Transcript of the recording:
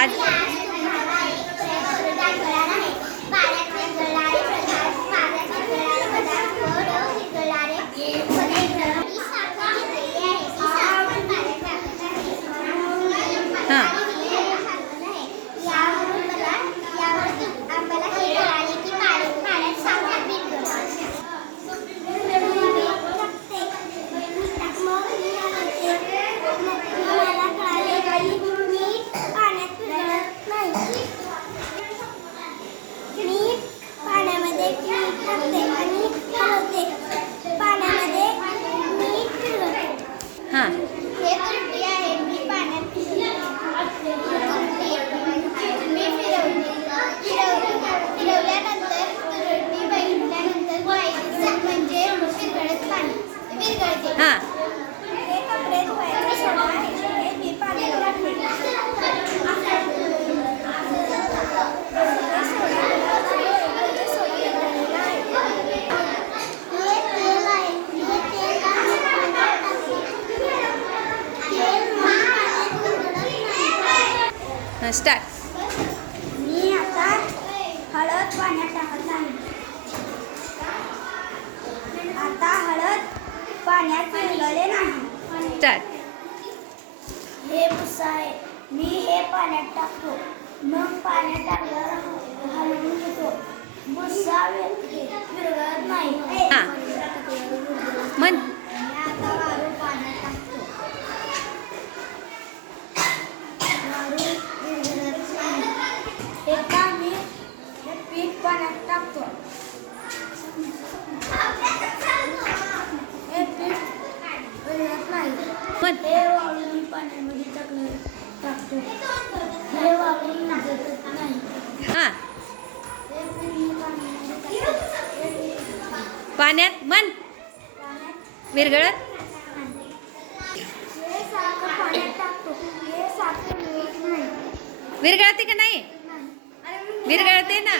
아. start. Ni akan Tuan panjang. चाल. हे भुसा आहे मी हे पाण्यात टाकतो. मग पाण्यात टाकल्यावर हलवून घेतो. पाण्यात मन विरघळत? विरघळते का नाही. विरघळते ना?